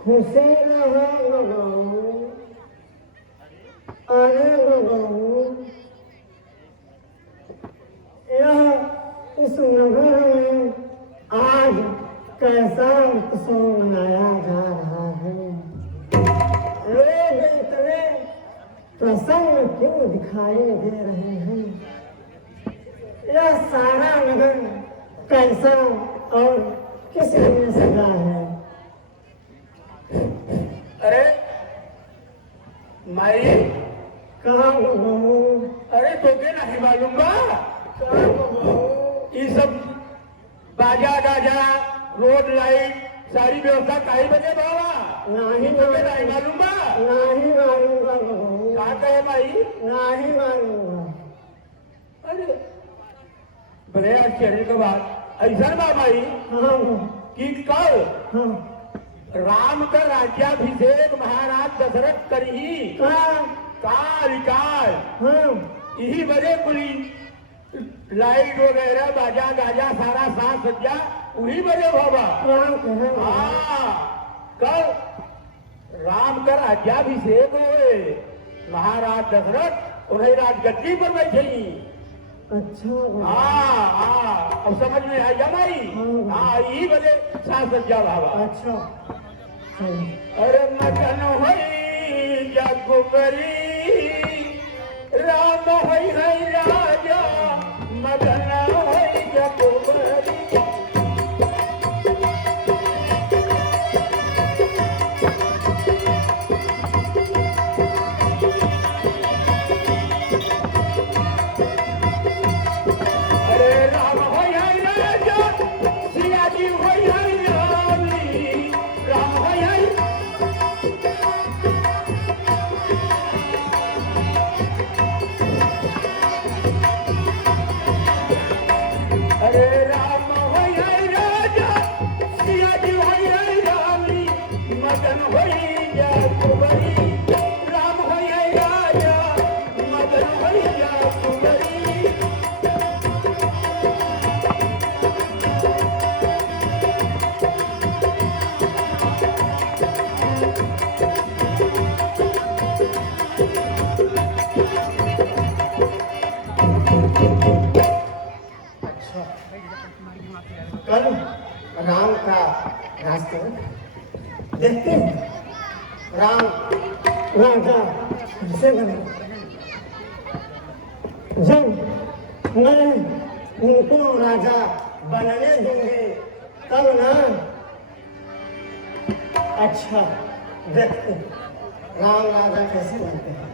हुसैन है बगाऊ, अरे बगाऊ, यह इस नगर में आज कैसा उत्सव मनाया जा रहा है। लोग इतने प्रसन्न क्यों दिखाई दे रहे हैं। यह सारा नगर कैसा और किस लिए सजा है। अरे माई, कहाँ बहू, अरे तोके नहीं मालूम बा कहाँ बहू, ये सब बाजा गाजा रोड लाइट सारी व्यवस्था काहे बने बाबा नहीं तोके नहीं मालूम बा। नहीं मालूंगा बहू, का कहे माई? नहीं मालूंगा। अरे बड़े आश्चर्य के बात ऐसा बा माई हाँ कि कल हाँ राम का राज्याभिषेक महाराज दशरथ करही हाँ काल काल हाँ यही बड़े पुली लाइट वगैरह बाजा गाजा सारा साज सज्जा वही बड़े बाबा। हाँ कहे हाँ कल राम का राज्याभिषेक हुए महाराज दशरथ उन्हें राजगद्दी पर बैठे। अच्छा बहू, हाँ हाँ अब समझ में आ जाना ही। हाँ यही बड़े साज सज्जा बाबा। अच्छा चलो। अरे मदन होई जगुबरी राम होई है राजा मदन होई जगुबरी। अरे राम होई है राजा सिया जी होई है रानी राम होई है। अरे राम होई है राजा सिया जी होई है रानी मदन होई जगुबरी। राम होई है राजा मदन होई जगुबरी। अच्छा कल राम का रास्ते देखते हैं राम राजा कैसे बने। जब मैं उनको राजा बनने दूंगी तब ना। अच्छा देखते हैं राम राजा कैसे बनते हैं।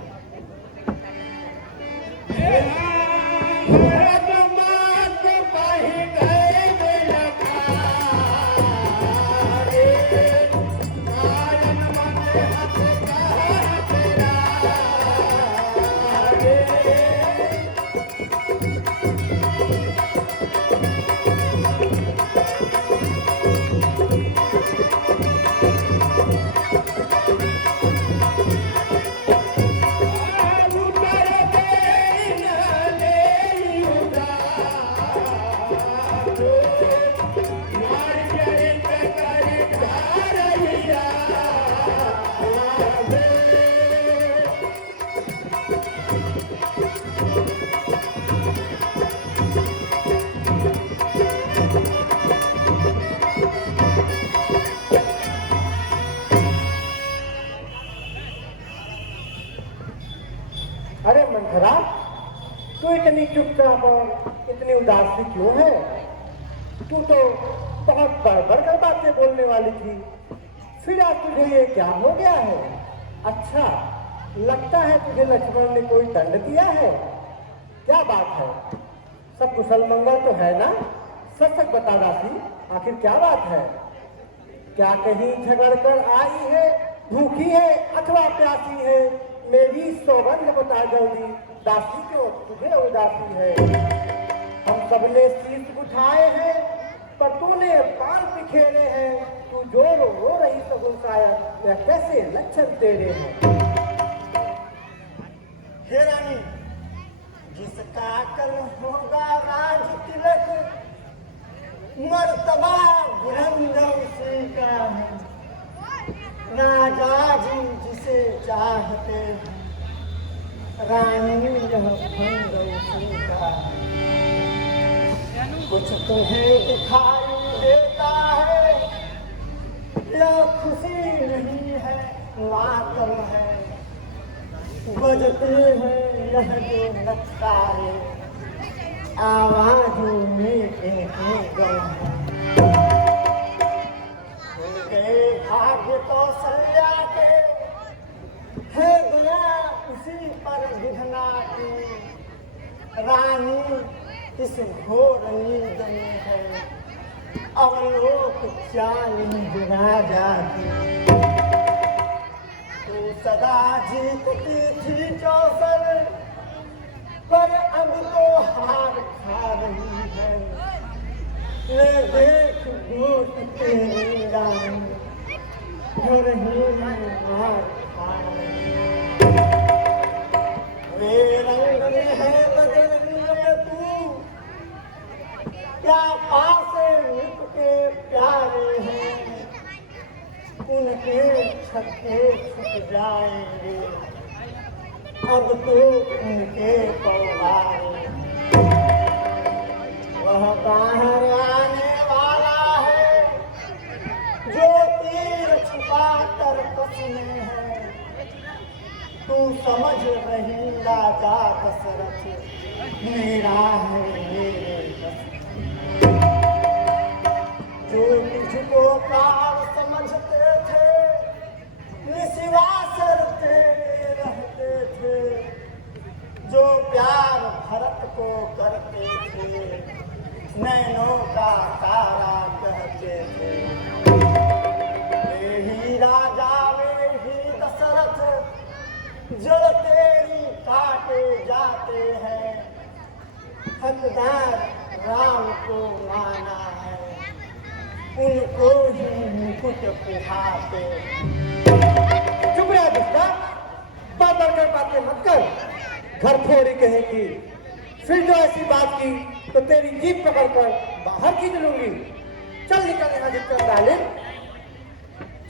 अरे मंथरा, तू इतनी चुपचाप और इतनी उदास सी क्यों है। तू तो बहुत बढ़ कर बातें बोलने वाली थी, फिर आज तुझे ये क्या हो गया है। अच्छा लगता है तुझे लक्ष्मण ने कोई दंड दिया है। क्या बात है, सब कुशल मंगल तो है ना। सच सच बता दासी, आखिर क्या बात है। क्या कहीं झगड़ कर आई है, भूखी है अथवा प्यासी है। मेरी सौगंध बता जल्दी, दासी क्यों तुझे उदासी है। हम सबने शीश उठाए हैं पर तूने बाल बिखेरे हैं। तू जो रो रही सगुन शायद वह कैसे लक्षण तेरे हैं। हे रानी, जिसका कल होगा राज तिलक मर्तबा बुलंद उसी का है। राजा जी जिसे चाहते हैं, रानी यह भंग उसी का है। कुछ तुम्हें दिखाई देता है, यह खुशी नहीं है मातम है। बजते हैं यह जो नक्कारे, आवाजों में इनकी गम है। उनके भाग्य कौशल्या के है गया उसी पर विधना की। रानी इस घोर नींद में है, अवलोक चालीस राजा की। तू सदा जीतती थी चौसर, पर अब तो हार खा रही है। ये देख गोट तेरी रानी, घर ही में हार खा रही है। वे रंग में है बदन में तू, क्या पास के प्यारे हैं। उनके छक्के छुप जाएंगे, अब तो उनके पौवारे। वह बाहर आने वाला है, जो तीर छुपा कर कसने है। तू समझ रही राजा दशरथ, मेरा है मेरे दशरथ। जो तुझको कार समझते थे, निस्वास रहते थे। जो प्यार भरत को करते थे, नैनों का तारा कहते थे। वे ही राजा वे ही दशरथ, जड़ तेरी काटे जाते हैं। हकदार राम को माना है, उनको ही मुकुट पिहाते। चुप रहा दुष्टा, बात कर बातें मत कर। घर थोड़ी कहेगी, फिर जो ऐसी बात की तो तेरी जीभ पकड़कर बाहर खींच लूंगी। चल निकल यहाँ से चंडालिन,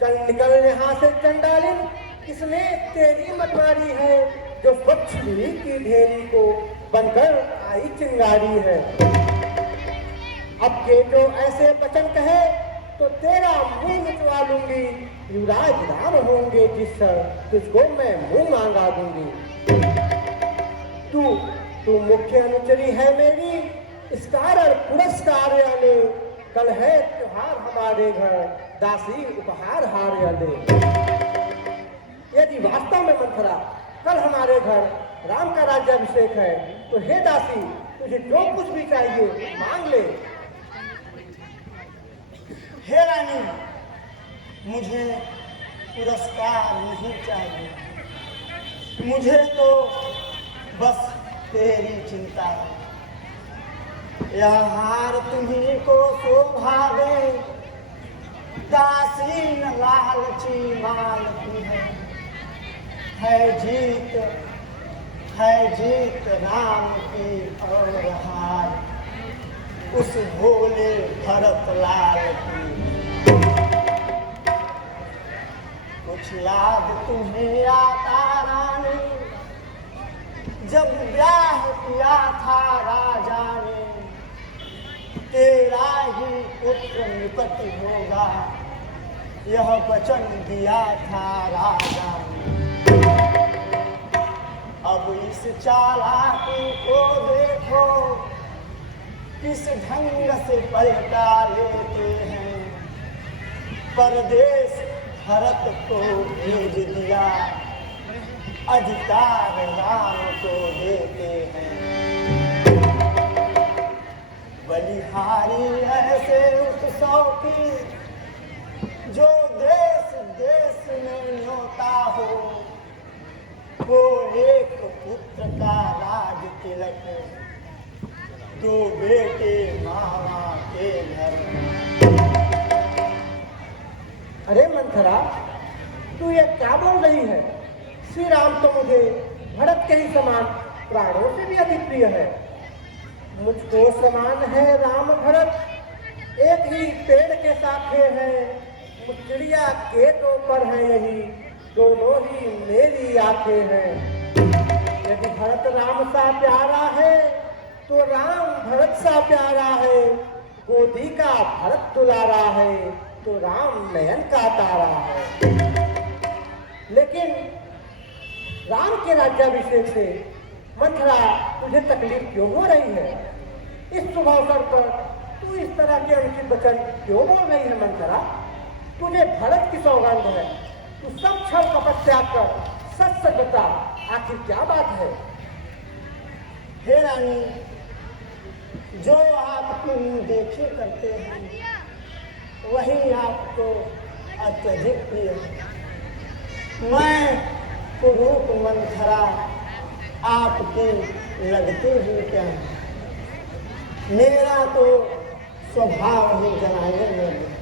चल निकल यहाँ से चंडालिन। किसने तेरी मतवारी है, जो स्वच्छ की ढेरी को बनकर आई चिंगारी है। अब के जो ऐसे वचन कहे तो तेरा मुंह मिटवा लूंगी। युवराज राम होंगे जिस सर, तुझको मैं मुंह मांगा दूंगी। तू मुख्य अनुचरी है मेरी, इस कारण पुरस्कार आने। कल है त्योहार हमारे घर, दासी उपहार हार आने। यदि वास्तव में मंथरा कल हमारे घर राम का राज्याभिषेक है, तो हे दासी तुझे जो कुछ भी चाहिए मांग ले। हे रानी, मुझे पुरस्कार नहीं चाहिए, मुझे तो बस तेरी चिंता है। यह हार तुम्ही को शोभा दे, दासी न लालची मालती है जीत राम की और हार उस भोले भरत लाल की। कुछ याद तुम्हें आता रानी, जब ब्याह किया था राजा ने। तेरा ही पुत्र निकट होगा, यह वचन दिया था राजा ने। अब इस चालाकी को देखो, किस ढंग से पलटा लेते हैं। परदेश भरत को भेज दिया, अधिकार राम को देते हैं। बलिहारी ऐसे उत्सव की, जो देश देश में न्योता हो। वो एक पुत्र का राज तिलक, दो बेटे मामा के घर। अरे मंथरा, तू ये क्या बोल रही है? श्री राम तो मुझे भरत के ही समान प्राणों से भी अधिक प्रिय है। मुझको समान है राम भरत, एक ही पेड़ के शाखे हैं। चिड़िया के तो पर है यही, दोनों ही मेरी आंखें हैं। यदि भरत राम सा प्यारा है तो राम भरत सा प्यारा है। गोदी का भरत दुलारा है तो राम नयन का तारा है। लेकिन राम के राज्याभिषेक से मंथरा तुझे तकलीफ क्यों हो रही है? इस शुभ अवसर पर तू इस तरह के अनुचित वचन क्यों बोल रही है मंथरा? तुझे भरत की सौगंध है, तू सब छल कपट त्याग कर सच सच बता, आखिर क्या बात है? हे रानी, जो आपके मुंह देखे करते हैं वही आपको अत्यधिक प्रिय है। मैं कुरूप मंथरा आपकी लगती ही क्या है? मेरा तो स्वभाव ही जलाने लगे।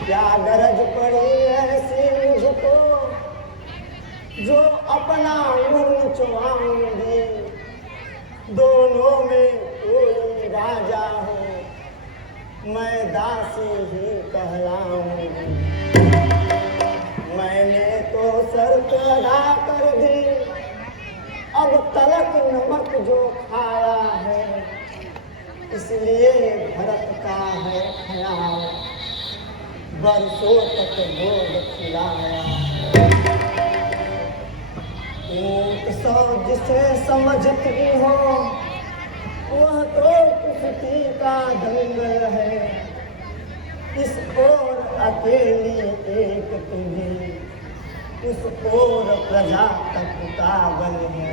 क्या गरज पड़ी ऐसी मुझको जो अपना मुंह चुराऊंगी? दोनों में कोई राजा हो, मैं दासी ही कहलाऊंगी। मैंने तो शर्त अदा कर दी, अब तलक नमक जो खाया है, इसलिए भरत का है ख्याल, बरसों तक गोद खिलाया। ऊंट सौ जिसे समझती हो वह तो कुश्ती का दंगल है। इस ओर अकेली एक तुझे, उस ओर प्रजा तक का बल है।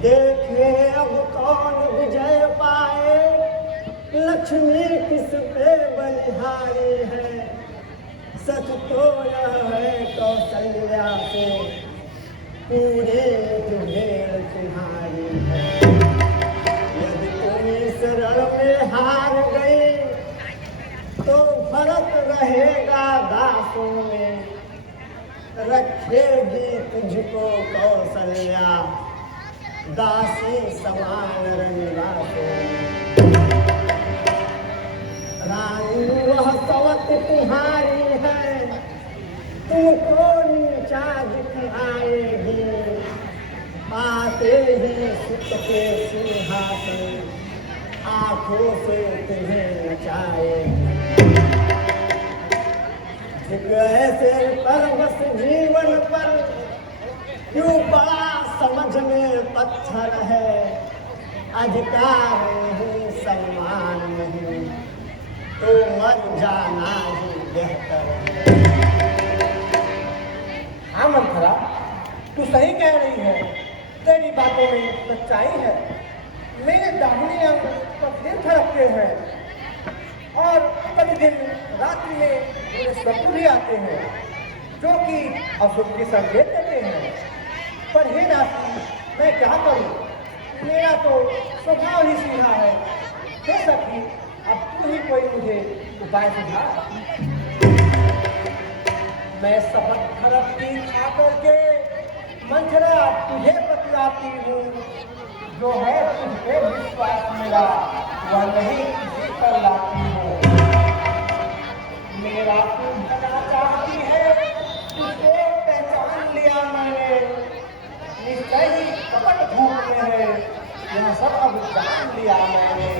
देखे अब कौन विजय पाए, लक्ष्मी किस पे बलिहारी है। सच तो यह है कौशल्या से पूरी मुठभेड़ तुम्हारी है। यदि तुम इस रण में हार गई तो भरत रहेगा दासों में, रखेगी तुझको कौशल्या दासी समान रंगरासों में। रानी वह सवत तुम्हारी है, तुमको नीचा दिखलाएगी। आते ही सुत के सिंहासन आंखों से तुम्हें नचाएगी। ऐसे पर बस जीवन पर क्यों बड़ा समझ में पत्थर है। अधिकार नहीं सम्मान नहीं तो मर जाना ही बेहतर है। हाँ मंथरा, तू सही कह रही है, तेरी बातों में सच्चाई है। मेरे दाहिने अंग पथेर धड़कते हैं और प्रतिदिन रात्रि में मेरे शत्रु भी आते हैं जो कि अशुभ के संकेत देते हैं। पर हे दासी, मैं क्या करूं? मेरा तो स्वभाव ही सीधा है। हे सखी, अब तू ही कोई मुझे उपाय सुझा। मैं शपथ भरत की खा करके मंथरा तुझे बतलाती हूँ, जो है तुझे विश्वास मेरा वह नहीं किसी पर लाती हूँ। मेरा तू भला चाहती है, तुझको पहचान लिया मैंने। निश्चय ही कपट धूप में है, यह सब अब जान लिया मैंने।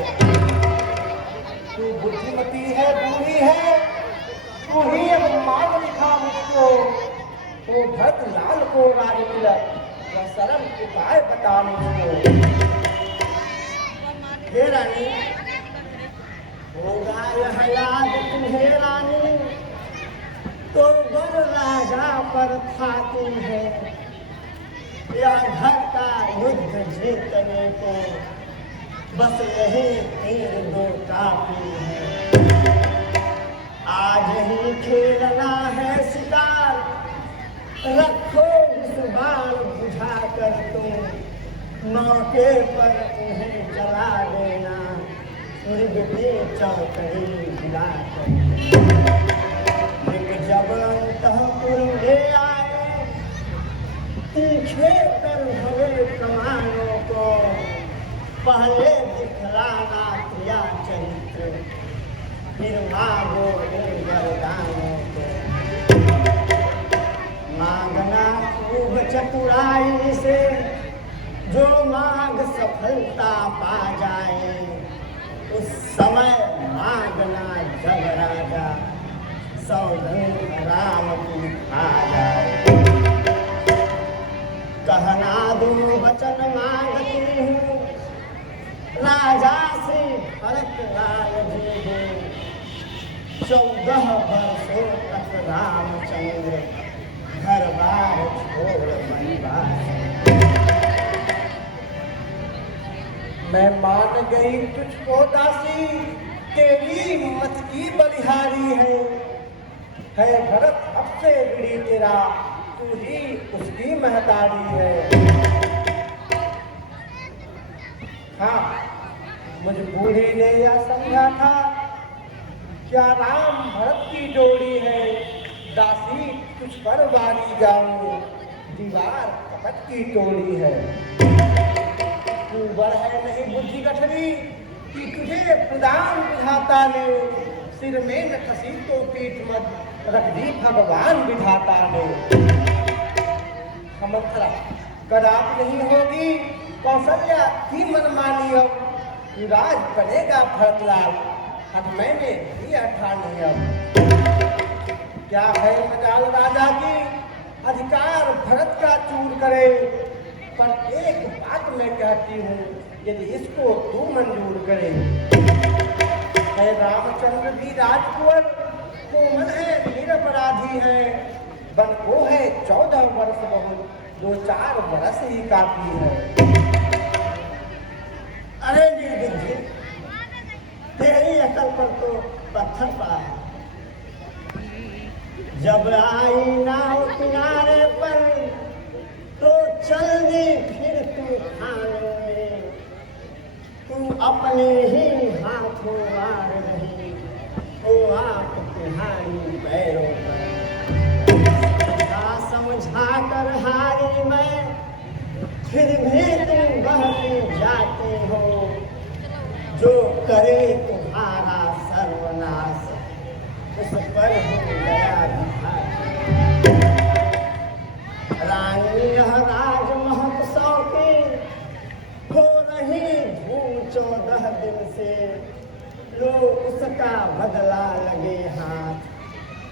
तू बुद्धिमती है, बूढ़ी है, तू ही अब मार्ग दिखा मुझको। तो भरत लाल को राज तिलक वह सरल उपाय बता मुझको। हे रानी, होगा यह याद तुम्हें रानी, तो बर राजा पर खाती है। यह घर का युद्ध जीतने को बस यही तीर दो काफी है। आज ही खेलना है शिकार, रखो इस बार बुझा कर तुम, मौके पर उन्हें जला देना, मृगती चौकड़ी गिरा कर। जब अंतःपुर में आए तीखे कर भवे कमानों को, पहले दिखलाना प्रिया चरित्र, फिर मांगो उन वरदानों को। मांगना खूब चतुराई से, जो मांग सफलता पा जाए, उस समय मांगना जब राजा सौगंध राम की खा जाए। कहना दो वचन मांगती हूँ, राजा से भरत लाल जी हो। 14 वर्षों तक रामचंद्र घर बार छोड़ वनवास। मैं मान गई तुझको दासी, तेरी मत की बलिहारी है भरत अब से ऋणी तेरा, तू ही उसकी महतारी है। हाँ, मुझ बूढ़ी ने यह समझा था, क्या राम भरत की जोड़ी है, दासी तुझ पर वारी जाऊं, दीवार कपट की तोड़ी है। तू बड़ है नहीं बुद्धि गठरी, कि तुझे प्रदान विधाता ने, सिर में न खसी तो पीठ मत रख दी भगवान विधाता ने। समर्थरा कदापि नहीं होगी कौशल्या की मनमानी, अब युवराज बनेगा भरतलाल, अब मैंने दिया ठानी। अब क्या है मजाल राजा की, अधिकार भरत का चूर करे, पर एक बात मैं कहती हूँ, यदि इसको तू मंजूर करे। है रामचंद्र भी राजकुंवर, कोमल है निरपराधी है, बन को है 14 वर्ष बहुत, 2-4 वर्ष ही काफी है। अरे निर्विघ्न, तेरी अकल पर तो पत्थर पड़ा है। जब आई नाव किनारे पर, तो चल दी फिर तूफानों में, तू अपने ही हाथों मार रही, तो आप तुम्हारी पैरों पर। समझा कर हारी मैं, फिर भी तुम बहती जाती हो, जो करे तुम्हारा सर्वनाश, उस पर हो गया दिखाती। रानी यह राज महोत्सव की हो रही धूम 14 दिन से, लो उसका बदला लगे हाथ,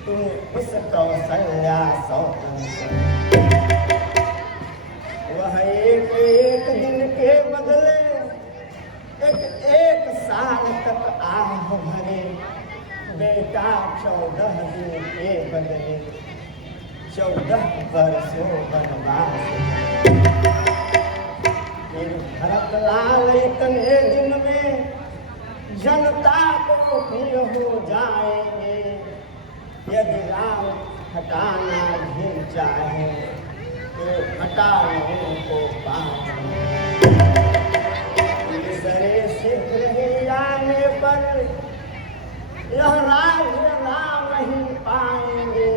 तुम इस कौशल्या सौतन से। वह एक एक दिन के बदले एक साल तक आह भरे, बेटा 14 दिन के बदले 14 वर्षों वनवास। फिर भरत लाल इतने दिन में जनता को फिर हो जाएंगे, यदि राम हटाना भी चाहे, तो हटाने को पाएंगे। तीसरे शीघ्र ही आने पर यह राज्य राम ही पाएंगे,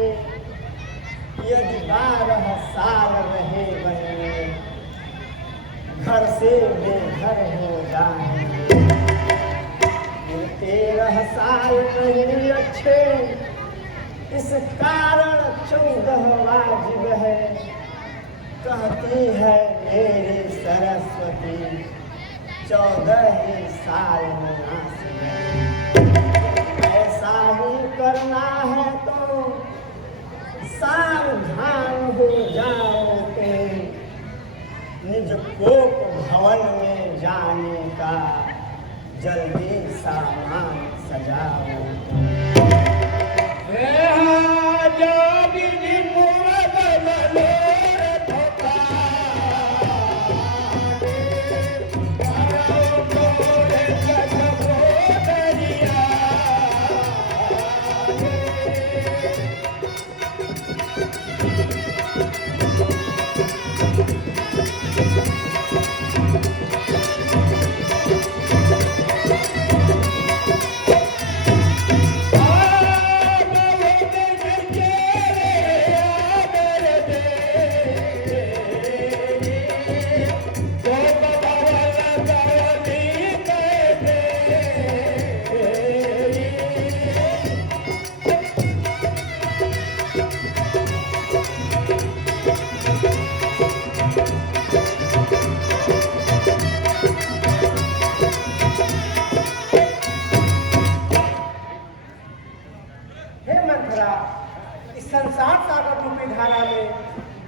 यदि 12 साल रहे बने, घर से बेघर हो जाएंगे। 13 साल नहीं अच्छे, इस कारण 14 वाजिब है, कहती है मेरी सरस्वती, 14 ही साल मुनासिब है। ऐसा ही करना है तो सावधान हो जाओ तुम, निज कोप भवन में जाने का जल्दी सामान सजाओ। संसार सागर रूपी धारा में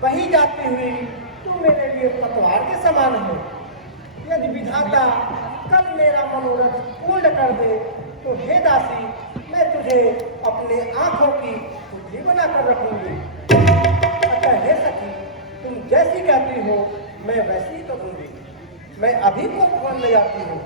बही जाती हुई तू मेरे लिए पतवार के समान है। यदि विधाता कल मेरा मनोरथ पूर्ण कर दे तो हे दासी, मैं तुझे अपने आंखों की पुतली बनाकर रखूंगी। अतः हे सखी, तुम जैसी कहती हो मैं वैसी ही करूंगी। मैं अभी को भवन में जाती हूँ।